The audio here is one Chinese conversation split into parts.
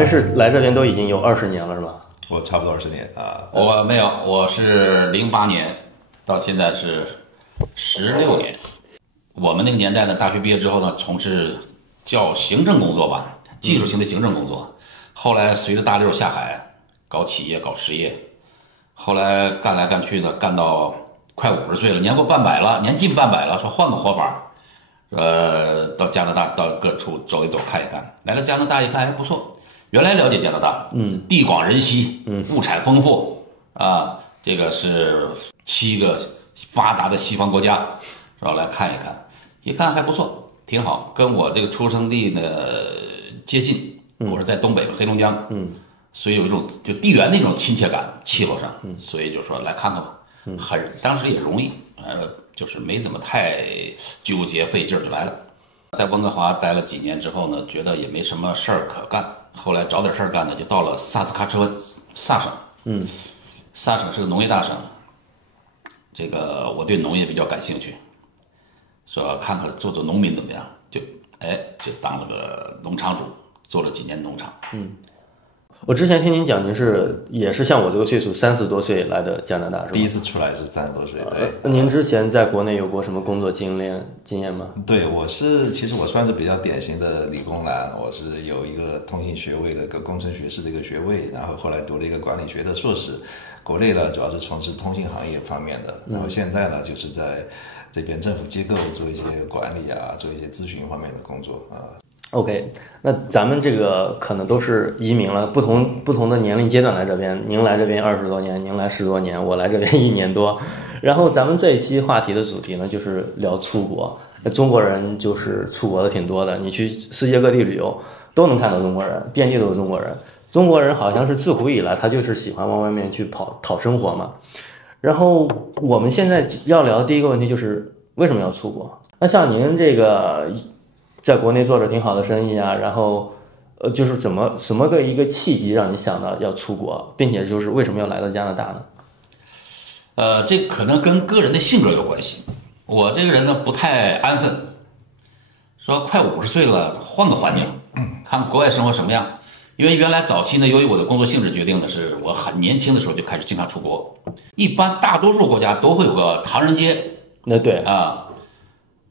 位是来这边都已经有20年了，是吧？我差不多20年啊。我没有，我是08年到现在是16年。我们那个年代呢，大学毕业之后呢，从事叫行政工作吧，技术型的行政工作。后来随着大溜下海，搞企业、搞实业，后来干来干去的，干到快50岁了，年过半百了，年近半百了，说换个活法，到加拿大到各处走一走看一看。来了加拿大一看还不错，原来了解加拿大，地广人稀，物产丰富啊，这个是7个发达的西方国家，是吧？来看一看，一看还不错，挺好，跟我这个出生地呢接近。我是在东北黑龙江，所以有一种就地缘那种亲切感，气候上，所以就说来看看吧，当时也容易，就是没怎么太纠结费劲儿就来了。在温哥华待了几年之后呢，觉得也没什么事儿可干，后来找点事儿干呢，就到了萨斯喀彻温萨省，萨省是个农业大省，这个我对农业比较感兴趣，说看看做做农民怎么样，就当了个农场主。做了几年农场。我之前听您讲，您也是像我这个岁数，30多岁来的加拿大，是吧？第一次出来是30多岁，对。您之前在国内有过什么工作经验吗？对，其实我算是比较典型的理工男，我是有一个通信学位的，个工程学士的一个学位，然后后来读了一个管理学的硕士。国内呢，主要是从事通信行业方面的，然后现在呢，就是在这边政府机构做一些管理啊，做一些咨询方面的工作啊。OK， 那咱们这个可能都是移民了，不同的年龄阶段来这边。您来这边20多年，您来10多年，我来这边1年多。然后咱们这一期话题的主题呢，就是聊出国。中国人就是出国的挺多的，你去世界各地旅游都能看到中国人，遍地都是中国人。中国人好像是自古以来他就是喜欢往外面去讨生活嘛。然后我们现在要聊的第一个问题就是为什么要出国？那像您这个在国内做着挺好的生意啊，然后就是什么个一个契机让你想到要出国，并且就是为什么要来到加拿大呢？这可能跟个人的性格有关系。我这个人呢不太安分，说快50岁了，换个环境，看看国外生活什么样。因为原来早期呢，由于我的工作性质决定的是，我很年轻的时候就开始经常出国。一般大多数国家都会有个唐人街，对啊。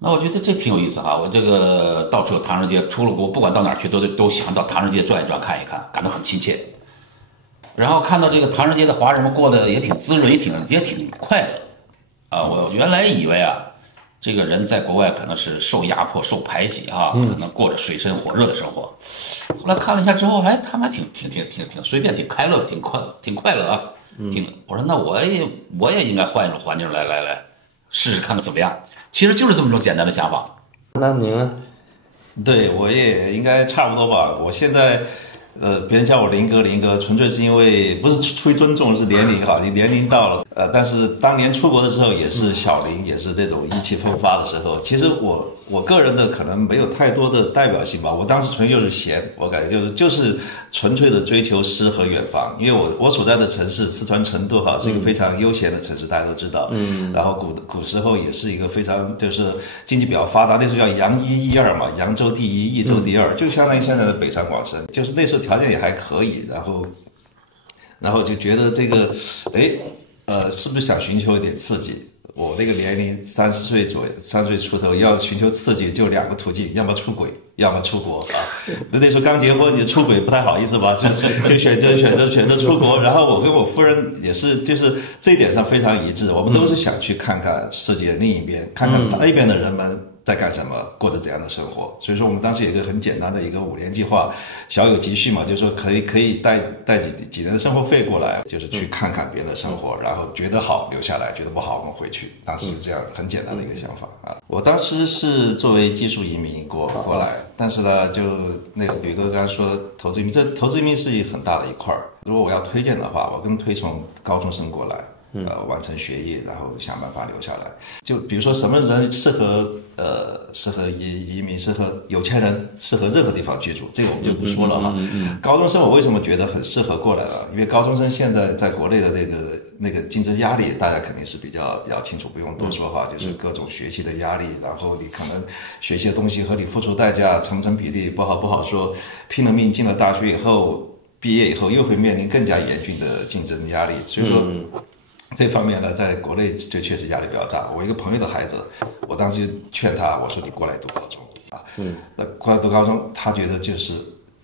那我觉得这挺有意思哈，我这个到处有唐人街，出了国不管到哪儿去都喜欢到唐人街转一转看一看，感到很亲切。然后看到这个唐人街的华人们过得也挺滋润，也挺快乐啊。我原来以为啊，这个人在国外可能是受压迫、受排挤啊，可能过着水深火热的生活。后来看了一下之后，他们还挺随便，挺开乐，挺快乐啊。我说那我也应该换一种环境来试试看看怎么样。其实就是这么种简单的想法。那您呢？对，我也应该差不多吧。我现在，别人叫我林哥，纯粹是因为不是出于尊重，是年龄哈，你年龄到了。但是当年出国的时候也是小林，也是这种意气风发的时候。其实我个人的可能没有太多的代表性吧。我当时纯粹就是闲，我感觉就是纯粹的追求诗和远方。因为我所在的城市四川成都哈是一个非常悠闲的城市，大家都知道。然后古时候也是一个非常就是经济比较发达，那时候叫扬一抑二嘛，扬州第一，益州第二，就相当于现在的北上广深。就是那时候条件也还可以，然后就觉得这个是不是想寻求一点刺激？我那个年龄30岁出头，要寻求刺激就2个途径，要么出轨，要么出国啊。那时候刚结婚，你出轨不太好意思吧？就选择出国。然后我跟我夫人也是，就是这一点上非常一致，我们都是想去看看世界另一边，看看那边的人们在干什么，过着怎样的生活。所以说我们当时有一个很简单的一个5年计划，小有积蓄嘛，就是说可以带几年的生活费过来，就是去看看别人的生活，然后觉得好留下来，觉得不好我们回去。当时是这样很简单的一个想法啊。我当时是作为技术移民过来，但是呢，就那个吕哥刚刚说投资移民，这投资移民是很大的一块儿。如果我要推荐的话，我更推崇高中生过来。完成学业，然后想办法留下来。就比如说什么人适合移民，适合有钱人，适合任何地方居住，这个我们就不说了哈。高中生我为什么觉得很适合过来了？因为高中生现在在国内的那个竞争压力，大家肯定是比较清楚，不用多说哈，就是各种学习的压力，然后你可能学习的东西和你付出代价成正比例不好说，拼了命进了大学以后，毕业以后又会面临更加严峻的竞争压力，所以说。这方面呢，在国内就确实压力比较大。我一个朋友的孩子，我当时就劝他，我说你过来读高中啊。那过来读高中，他觉得就是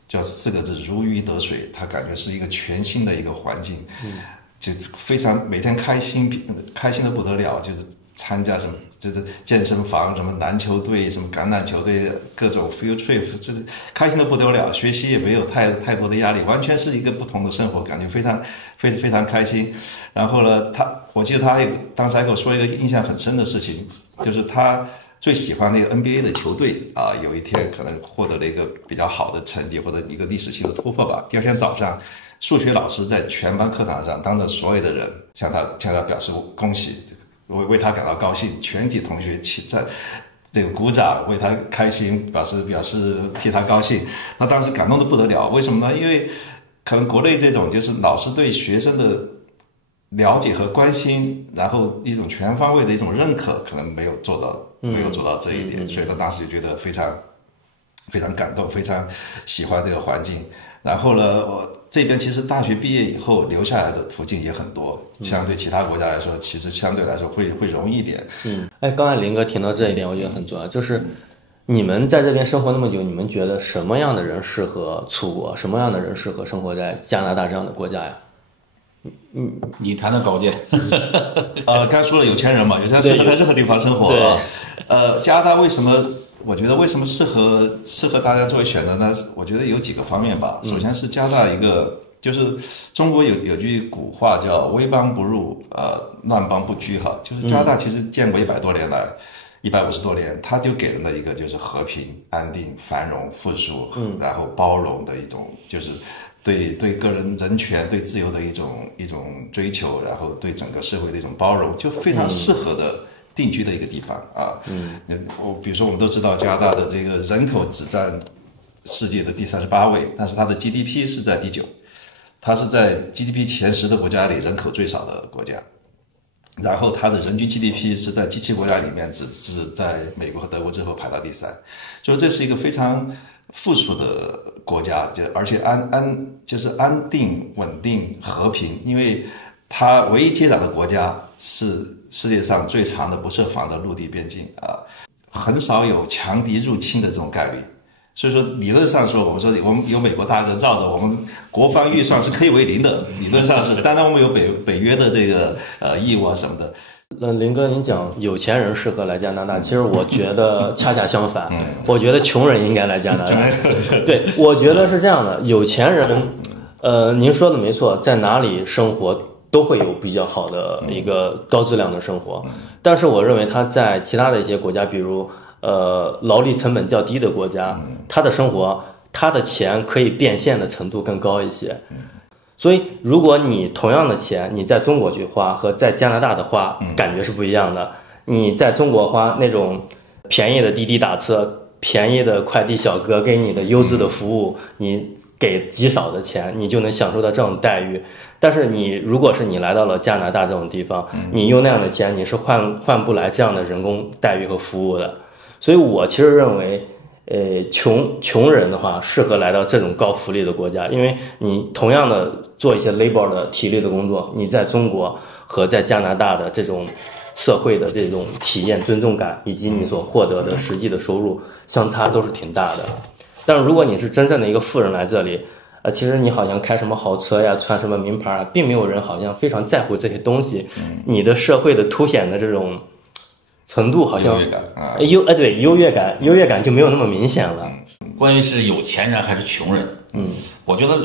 叫4个字如鱼得水，他感觉是一个全新的一个环境，就非常每天开心的不得了，就是参加什么就是健身房，什么篮球队，什么橄榄球队，各种 field trip， 就是开心的不得了。学习也没有太多的压力，完全是一个不同的生活，感觉非常开心。然后呢，我记得他当时还跟我说一个印象很深的事情，就是他最喜欢那个 NBA 的球队啊，有一天可能获得了一个比较好的成绩或者一个历史性的突破吧。第二天早上，数学老师在全班课堂上当着所有的人向他表示恭喜。为他感到高兴，全体同学在这个鼓掌，为他开心，表示替他高兴。他当时感动的不得了，为什么呢？因为可能国内这种就是老师对学生的了解和关心，然后一种全方位的一种认可，可能没有做到这一点，所以他当时就觉得非常感动，非常喜欢这个环境。然后呢，我这边其实大学毕业以后留下来的途径也很多，相对其他国家来说，其实相对来说会容易一点。刚才林哥提到这一点，我觉得很重要，就是你们在这边生活那么久，你们觉得什么样的人适合出国，什么样的人适合生活在加拿大这样的国家呀？你谈谈高见。刚才说了有钱人嘛，有钱人适合在任何地方生活啊。加拿大为什么？我觉得为什么适合大家作为选择呢？我觉得有几个方面吧。首先是加拿大一个，就是中国有句古话叫“危邦不入，乱邦不居”哈。就是加拿大其实建国100多年来，150多年，它就给人的一个就是和平、安定、繁荣、富庶，然后包容的一种，就是对个人人权、对自由的一种追求，然后对整个社会的一种包容，就非常适合的。定居的一个地方啊，比如说我们都知道加拿大的这个人口只占世界的第38位，但是它的 GDP 是在第9，它是在 GDP 前10的国家里人口最少的国家，然后它的人均 GDP 是在G7国家里面只是在美国和德国之后排到第3，所以这是一个非常富庶的国家，而且就是安定、稳定、和平，因为它唯一接壤的国家是世界上最长的不设防的陆地边境啊，很少有强敌入侵的这种概率。所以说，理论上说，我们有美国大哥罩着，我们国防预算是可以为零的，理论上是。当然，我们有北约的这个义务啊什么的。林哥，您讲有钱人适合来加拿大，其实我觉得恰恰相反，我觉得穷人应该来加拿大。对，我觉得是这样的，有钱人，您说的没错，在哪里生活都会有比较好的一个高质量的生活，但是我认为他在其他的一些国家，比如劳力成本较低的国家，他的生活，他的钱可以变现的程度更高一些。所以如果你同样的钱你在中国去花和在加拿大的花感觉是不一样的。你在中国花那种便宜的滴滴打车，便宜的快递小哥给你的优质的服务，你给极少的钱你就能享受到这种待遇。但是如果是你来到了加拿大这种地方，你用那样的钱你是换不来这样的人工待遇和服务的。所以我其实认为穷人的话适合来到这种高福利的国家，因为你同样的做一些 labor 的体力的工作，你在中国和在加拿大的这种社会的这种体验尊重感以及你所获得的实际的收入相差都是挺大的。但是如果你是真正的一个富人来这里，其实你好像开什么豪车呀，穿什么名牌啊，并没有人好像非常在乎这些东西。你的社会的凸显的这种程度好像优越感就没有那么明显了。关于是有钱人还是穷人，我觉得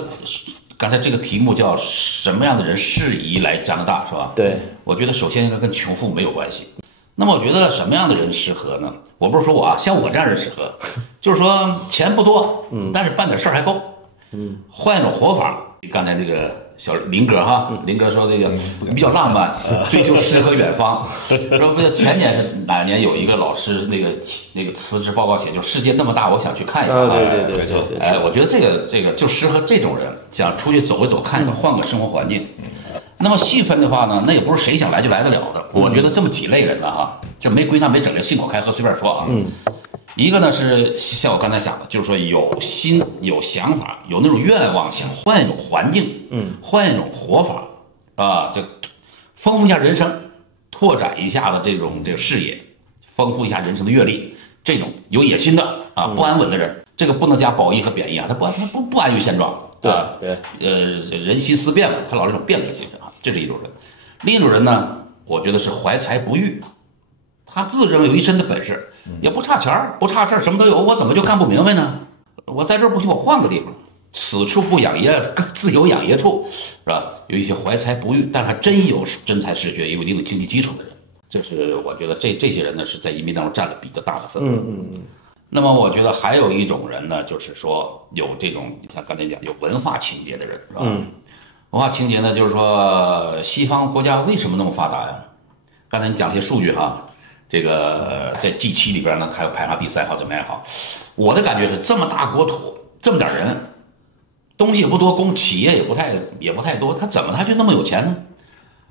刚才这个题目叫什么样的人适宜来加拿大，是吧？对，我觉得首先应该跟穷富没有关系。那么我觉得什么样的人适合呢？我不是说我啊，像我这样人适合，就是说钱不多，但是办点事儿还够，换一种活法。刚才这个小林哥哈，林哥说这个比较浪漫，追求诗和远方。说不是前年是哪年有一个老师那个辞职报告写，就世界那么大，我想去看一看。对。哎，我觉得这个就适合这种人，想出去走一走，看看，换个生活环境。那么细分的话呢，那也不是谁想来就来得了的。我觉得这么几类人呢，哈，就没归纳没整理，信口开河，随便说啊。一个呢是像我刚才讲的，就是说有心、有想法、有那种愿望，想换一种环境，换一种活法啊，这丰富一下人生，拓展一下的这个视野，丰富一下人生的阅历，这种有野心的啊，不安稳的人，这个不能加褒义和贬义啊，他不安于现状。对，人心思变嘛，他老这种变革精神啊，这是一种人。另一种人呢，我觉得是怀才不遇，他自认为有一身的本事，也不差钱儿，不差事儿，什么都有，我怎么就干不明白呢？我在这儿不行，我换个地方。此处不养爷，自有养爷处，是吧？有一些怀才不遇，但还真有真才实学、有一定的经济基础的人，这是我觉得这些人呢是在移民当中占了比较大的份额。那么我觉得还有一种人呢，就是说有这种像刚才讲有文化情节的人，是吧？文化情节呢，就是说西方国家为什么那么发达呀？刚才你讲了些数据哈，这个在 G7里边呢，它有排行第3好怎么样好？我的感觉是这么大国土，这么点人，东西也不多，企业也不太多，他怎么他就那么有钱呢？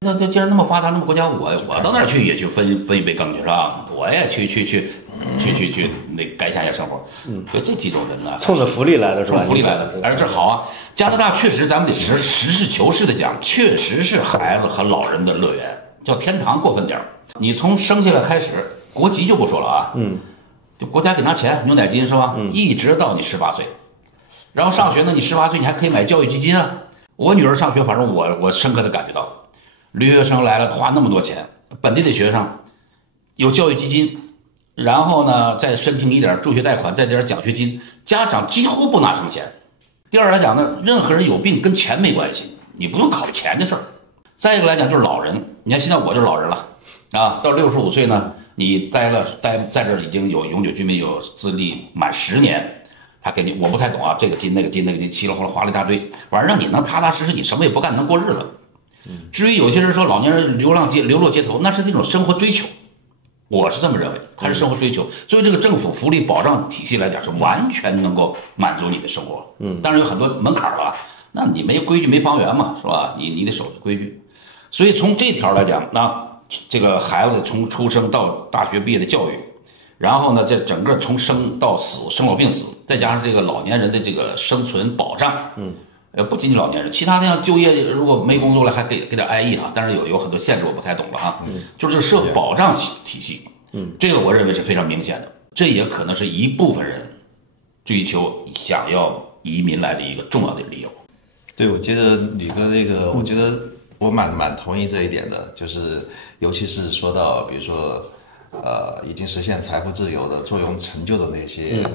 那既然那么发达，那么国家我到那儿去也去分一杯羹去是吧？我也去那改善一下生活。所以这几种人呢，冲着福利来的是吧？冲福利来的，而这好啊。加拿大确实，咱们得实事求是的讲，确实是孩子和老人的乐园，叫天堂过分点儿。你从生下来开始，国籍就不说了啊，就国家给拿钱牛奶金是吧？一直到你18岁，然后上学呢，你18岁你还可以买教育基金啊。我女儿上学，反正我深刻的感觉到，留学生来了花那么多钱，本地的学生有教育基金，然后呢再申请一点助学贷款，再点奖学金，家长几乎不拿什么钱。第二来讲呢，任何人有病跟钱没关系，你不用考虑钱的事儿。再一个来讲就是老人，你看现在我就是老人了啊，到65岁呢，你待在这儿已经有永久居民，有资历满10年。他给你，我不太懂啊，这个金那个金那个金，稀里哗啦花了一大堆，反正让你能踏踏实实，你什么也不干，能过日子。至于有些人说老年人流落街头，那是这种生活追求，我是这么认为，他是生活追求。所以这个政府福利保障体系来讲，是完全能够满足你的生活。当然有很多门槛了，那你没规矩没方圆嘛，是吧？你得守着规矩。所以从这条来讲，那这个孩子从出生到大学毕业的教育。然后呢，这整个从生到死，生老病死，再加上这个老年人的这个生存保障，不仅仅老年人，其他的像就业，如果没工作了，还给点安逸哈，但是有很多限制，我不太懂了哈。就是这个社会保障体系，这个我认为是非常明显的，这也可能是一部分人追求想要移民来的一个重要的理由。对，我觉得吕哥这个，我觉得我蛮同意这一点的，就是尤其是说到比如说。已经实现财富自由的、坐拥成就的那些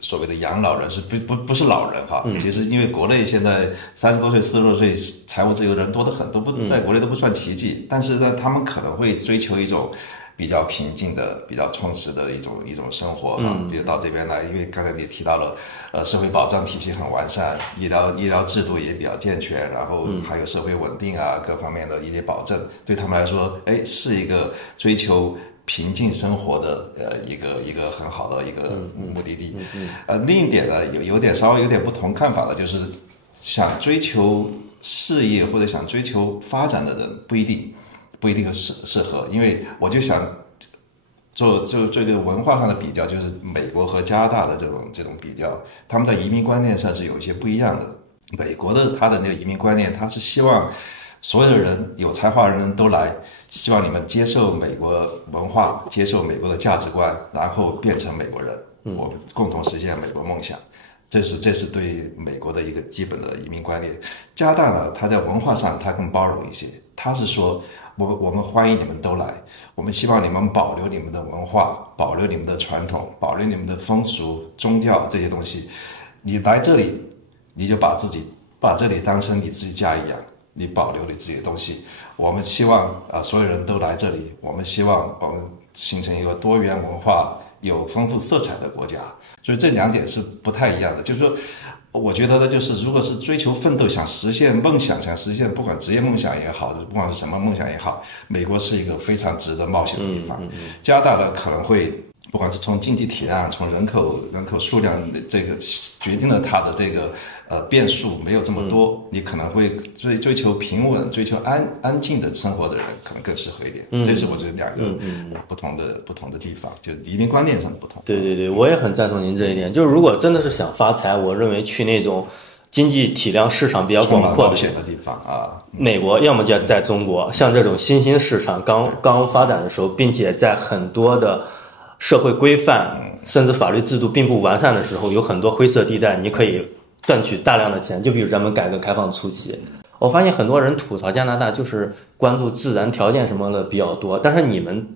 所谓的养老人，是不是老人哈？其实因为国内现在30多岁、40多岁财务自由的人多得很，在国内都不算奇迹。但是呢，他们可能会追求一种比较平静的、比较充实的一种生活哈。比如到这边来，因为刚才你提到了，社会保障体系很完善，医疗制度也比较健全，然后还有社会稳定啊各方面的一些保证，对他们来说，是一个追求平静生活的一个很好的一个目的地。另一点呢，稍微有点不同看法的，就是想追求事业或者想追求发展的人不一定适合，因为我就想做一个文化上的比较，就是美国和加拿大的这种比较，他们在移民观念上是有一些不一样的。美国的他的那个移民观念，他是希望所有的人有才华的人都来，希望你们接受美国文化，接受美国的价值观，然后变成美国人，我们共同实现美国梦想。这是对美国的一个基本的移民观念。加拿大呢，它在文化上它更包容一些，它是说我们欢迎你们都来，我们希望你们保留你们的文化，保留你们的传统，保留你们的风俗、宗教这些东西。你来这里，你就把这里当成你自己家一样，你保留你自己的东西。我们希望所有人都来这里，我们希望我们形成一个多元文化、有丰富色彩的国家。所以这两点是不太一样的，就是说我觉得呢，就是如果是追求奋斗、想实现梦想、想实现不管职业梦想也好，不管是什么梦想也好，美国是一个非常值得冒险的地方。加拿大呢可能会不管是从经济体量、从人口数量这个决定了它的这个变数没有这么多，你可能会追求平稳、追求安静的生活的人可能更适合一点。这是我觉得两个不同的地方，就移民观念上的不同。对对对，我也很赞同您这一点。就是如果真的是想发财，我认为去那种经济体量市场比较广阔的地方啊，美国要么就在中国，像这种新兴市场刚发展的时候，并且在很多的社会规范甚至法律制度并不完善的时候，有很多灰色地带，你可以赚取大量的钱。就比如咱们改革开放初期，我发现很多人吐槽加拿大就是关注自然条件什么的比较多，但是你们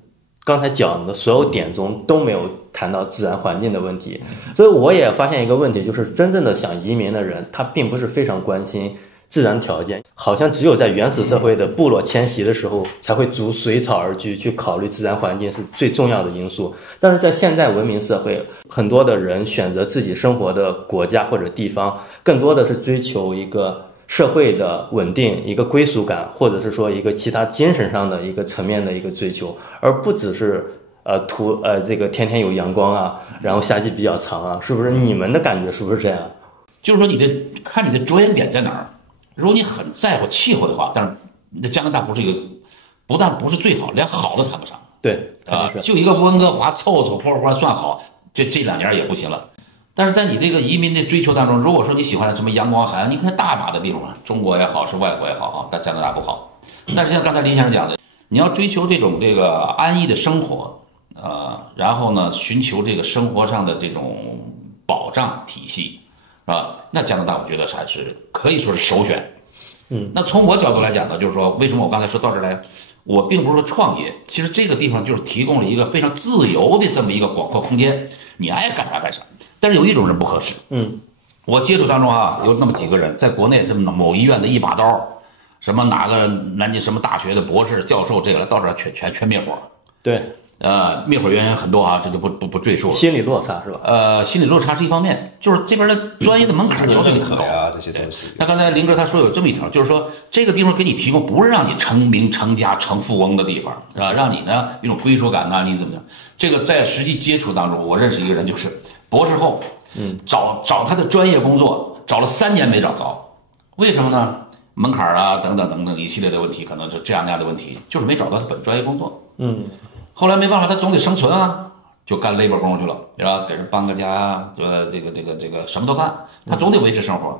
刚才讲的所有点中都没有谈到自然环境的问题。所以我也发现一个问题，就是真正的想移民的人，他并不是非常关心自然条件，好像只有在原始社会的部落迁徙的时候才会逐水草而居，去考虑自然环境是最重要的因素。但是在现代文明社会，很多的人选择自己生活的国家或者地方，更多的是追求一个社会的稳定，一个归属感，或者是说一个其他精神上的一个层面的一个追求，而不只是这个天天有阳光啊，然后夏季比较长啊，是不是？你们的感觉是不是这样？就是说看你的着眼点在哪儿。如果你很在乎气候的话，但是加拿大不但不是最好，连好都谈不上。对就一个温哥华凑凑合合算好，这2年也不行了。但是在你这个移民的追求当中，如果说你喜欢什么阳光海岸，你看大把的地方啊，中国也好，是外国也好啊，但加拿大不好。但是像刚才林先生讲的，你要追求这个安逸的生活，然后呢，寻求这个生活上的这种保障体系，是吧？那加拿大我觉得还是可以说是首选。那从我角度来讲呢，就是说为什么我刚才说到这儿来，我并不是说创业，其实这个地方就是提供了一个非常自由的这么一个广阔空间，你爱干啥干啥。但是有一种人不合适，我接触当中啊，有那么几个人在国内是某医院的一把刀，什么哪个南京什么大学的博士教授，这个到这儿全灭火了。对，灭火原因很多啊，这就不赘述了。心理落差是吧？心理落差是一方面，就是这边的专业的门槛要求很高啊，这些东西。那刚才林哥他说有这么一条，就是说这个地方给你提供不是让你成名成家成富翁的地方，是吧？让你呢一种归属感呐，你怎么样？这个在实际接触当中，我认识一个人，就是博士后，找他的专业工作，找了3年没找着，为什么呢？门槛啊，等等一系列的问题，可能就这样那样的问题，就是没找到他本专业工作。后来没办法，他总得生存啊，就干 labor 工去了，对吧？给人搬个家，这个什么都干，他总得维持生活。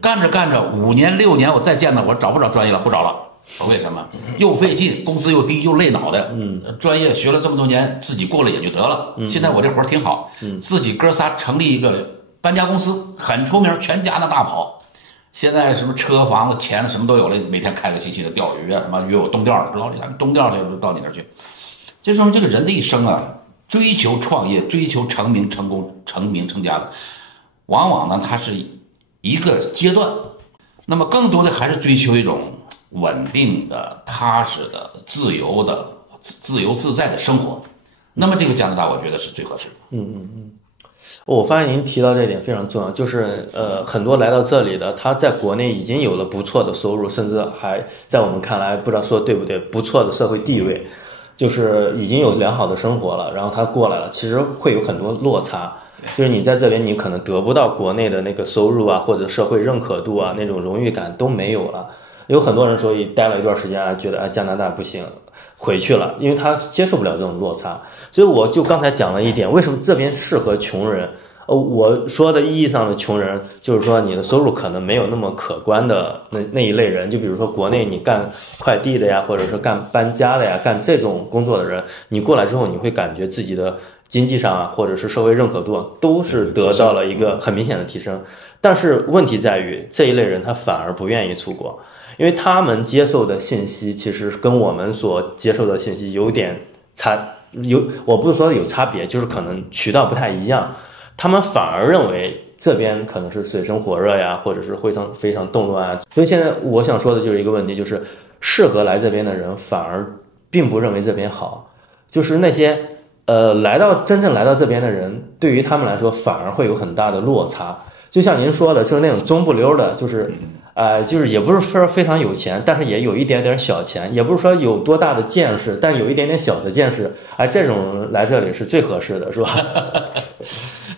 干着5年6年，我再见他，我找不着专业了，不找了。为什么？又费劲，工资又低，又累脑袋。专业学了这么多年，自己过了也就得了。现在我这活挺好，自己哥仨成立一个搬家公司，很出名，全加拿大跑。现在什么车房子钱什么都有了，每天开个细的钓鱼啊，什么约我东钓，知道东钓去到你那儿去。就说这个人的一生啊，追求创业、追求成名、成功、成名成家的，往往呢，它是一个阶段。那么更多的还是追求一种稳定的、踏实的、自由的、自由自在的生活。那么这个加拿大，我觉得是最合适的。我发现您提到这一点非常重要，就是很多来到这里的，他在国内已经有了不错的收入，甚至还在我们看来，不知道说对不对，不错的社会地位，就是已经有良好的生活了，然后他过来了，其实会有很多落差。就是你在这边，你可能得不到国内的那个收入啊，或者社会认可度啊，那种荣誉感都没有了。有很多人说待了一段时间啊，觉得加拿大不行，回去了，因为他接受不了这种落差。所以我就刚才讲了一点，为什么这边适合穷人？我说的意义上的穷人，就是说你的收入可能没有那么可观的那一类人，就比如说国内你干快递的呀，或者说干搬家的呀，干这种工作的人，你过来之后，你会感觉自己的经济上啊，或者是社会认可度都是得到了一个很明显的提升。但是问题在于这一类人他反而不愿意出国，因为他们接受的信息其实跟我们所接受的信息有点我不是说有差别，就是可能渠道不太一样。他们反而认为这边可能是水深火热呀，或者是非常动乱啊。所以现在我想说的就是一个问题，就是适合来这边的人反而并不认为这边好，就是那些真正来到这边的人，对于他们来说反而会有很大的落差。就像您说的，就是那种中不溜的，就是就是也不是说非常有钱，但是也有一点点小钱，也不是说有多大的见识，但有一点点小的见识，这种来这里是最合适的，是吧？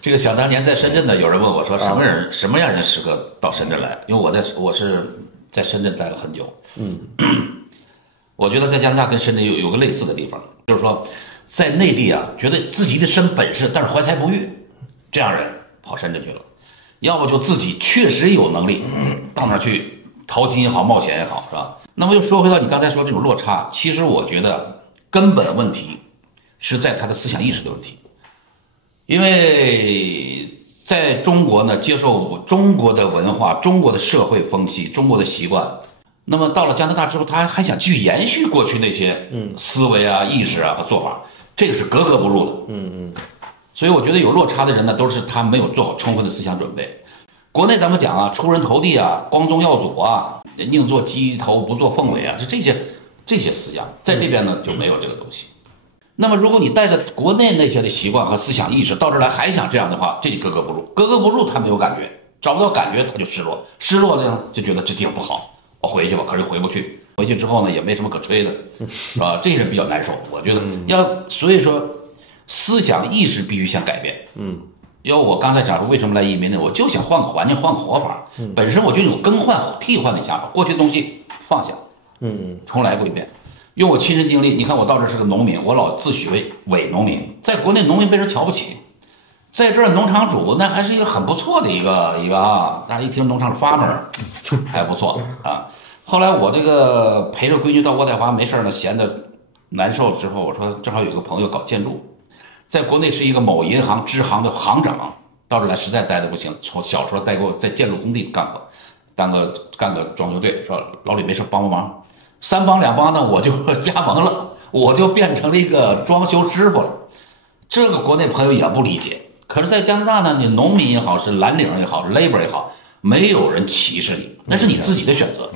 这个想当年在深圳呢，有人问我说什么样人适合到深圳来？因为我是在深圳待了很久，我觉得在加拿大跟深圳有个类似的地方，就是说在内地啊，觉得自己的身本事，但是怀才不遇，这样人跑深圳去了。要不就自己确实有能力，到那儿去淘金也好，冒险也好，是吧？那么又说回到你刚才说这种落差，其实我觉得根本问题是在他的思想意识的问题，因为在中国呢，接受中国的文化、中国的社会风气、中国的习惯，那么到了加拿大之后，他还想继续延续过去那些思维啊、意识啊和做法，这个是格格不入的。所以我觉得有落差的人呢，都是他没有做好充分的思想准备。国内咱们讲啊，出人头地啊，光宗耀祖啊，宁做鸡头不做凤尾啊，这些思想，在这边呢就没有这个东西。那么如果你带着国内那些的习惯和思想意识到这儿来，还想这样的话，这就格格不入。格格不入，他没有感觉，找不到感觉他就失落，失落的呢就觉得这地方不好，我回去吧，可是回不去。回去之后呢，也没什么可吹的，是吧？这是比较难受。我觉得所以说。思想意识必须先改变。要我刚才讲说为什么来移民呢？我就想换个环境，换个活法。本身我就有更换、替换的想法，过去的东西放下，重来过一遍。用我亲身经历，你看我到这是个农民，我老自诩为伪农民，在国内农民被人瞧不起，在这儿农场主那还是一个很不错的一个啊，大家一听农场 farmer 还不错啊。后来我这个陪着闺女到渥太华没事呢，闲着难受之后，我说正好有个朋友搞建筑。在国内是一个某银行支行的行长，到这来实在待的不行。从小时候待过，在建筑工地干过，干个装修队，说老李没事帮帮忙，3帮2帮呢，我就加盟了，我就变成了一个装修师傅了。这个国内朋友也不理解，可是，在加拿大呢，你农民也好，是蓝领也好，是 labor 也好，没有人歧视你，那是你自己的选择。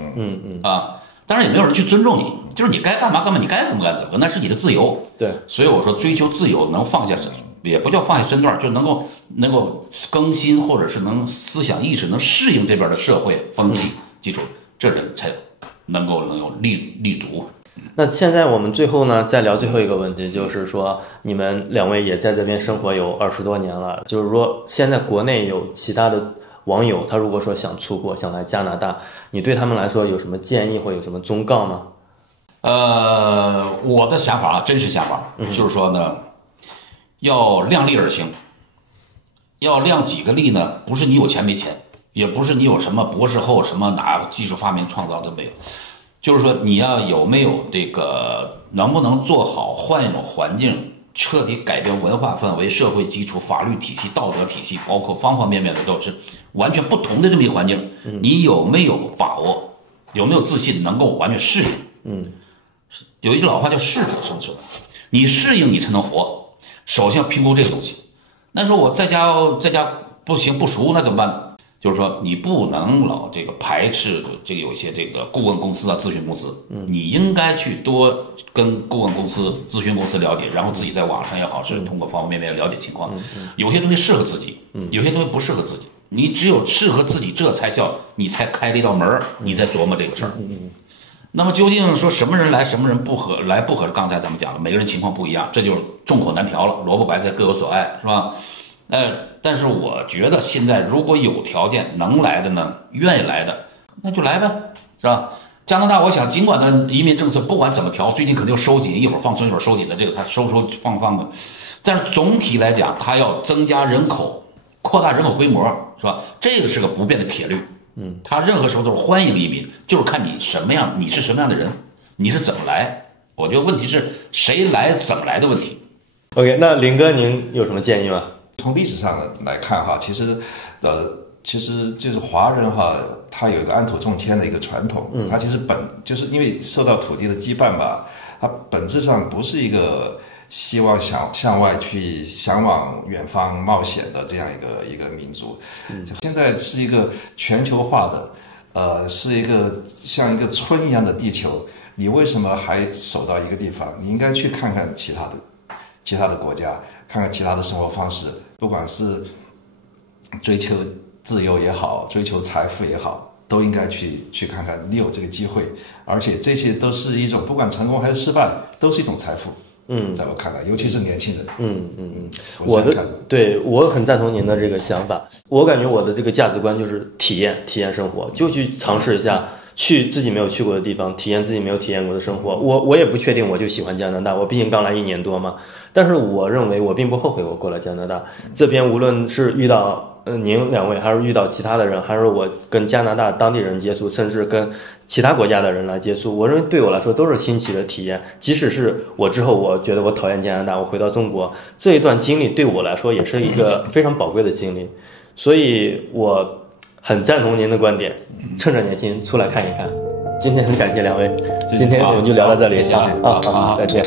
当然也没有人去尊重你，就是你该干嘛干嘛，你该怎么干怎么，那是你的自由。对，所以我说追求自由，能放下也不叫放下身段，就能够更新，或者是能思想意识能适应这边的社会风气基础，这人才能有立足。那现在我们最后呢，再聊最后一个问题，就是说你们2位也在这边生活有20多年了，就是说现在国内有其他的网友，他如果说想出国，想来加拿大，你对他们来说有什么建议或有什么忠告吗？我的想法啊，真实想法，就是说呢，要量力而行。要量几个力呢？不是你有钱没钱，也不是你有什么博士后什么哪技术发明创造都没有，就是说你要有没有这个，能不能做好换一种环境，彻底改变文化氛围、社会基础、法律体系、道德体系，包括方方面面的都是完全不同的这么一个环境，你有没有把握，有没有自信能够完全适应？有一句老话叫适者生存，你适应你才能活。首先要评估这个东西。那时候我在家不行不熟，那怎么办？就是说你不能老这个排斥这个有一些这个顾问公司啊、咨询公司，你应该去多跟顾问公司、咨询公司了解，然后自己在网上也好，是通过方方面面了解情况。有些东西适合自己，有些东西不适合自己。你只有适合自己，这才叫你才开了一道门，你在琢磨这个事儿。那么究竟说什么人来，什么人不合，刚才咱们讲了，每个人情况不一样，这就是众口难调了，萝卜白菜各有所爱，是吧？但是我觉得现在如果有条件能来的呢，愿意来的，那就来呗，是吧？加拿大，我想尽管它移民政策不管怎么调，最近肯定收紧，一会儿放松一会儿收紧的，这个它收放的，但是总体来讲，它要增加人口，扩大人口规模，是吧？这个是个不变的铁律。他任何时候都是欢迎移民，就是看你什么样，你是什么样的人，你是怎么来。我觉得问题是谁来怎么来的问题。OK， 那林哥您有什么建议吗？从历史上来看哈，其实就是华人哈，他有一个安土重迁的一个传统，他其实就是因为受到土地的羁绊吧，他本质上不是一个希望向外去向往远方冒险的这样一个民族，现在是一个全球化的，是一个像一个村一样的地球，你为什么还守到一个地方？你应该去看看其他的国家，看看其他的生活方式，不管是追求自由也好，追求财富也好，都应该去看看。你有这个机会，而且这些都是一种，不管成功还是失败，都是一种财富。在我看来，尤其是年轻人。对，我很赞同您的这个想法。我感觉我的这个价值观就是体验生活，就去尝试一下，去自己没有去过的地方，体验自己没有体验过的生活。我也不确定我就喜欢加拿大，我毕竟刚来1年多嘛。但是我认为我并不后悔我过来加拿大。这边无论是遇到您两位，还是遇到其他的人，还是我跟加拿大当地人接触，甚至跟其他国家的人来接触，我认为对我来说都是新奇的体验。即使是我之后我觉得我讨厌加拿大，我回到中国，这一段经历对我来说也是一个非常宝贵的经历。所以我很赞同您的观点，趁着年轻出来看一看。今天很感谢两位，今天我们就聊到这里，谢谢，好，再见。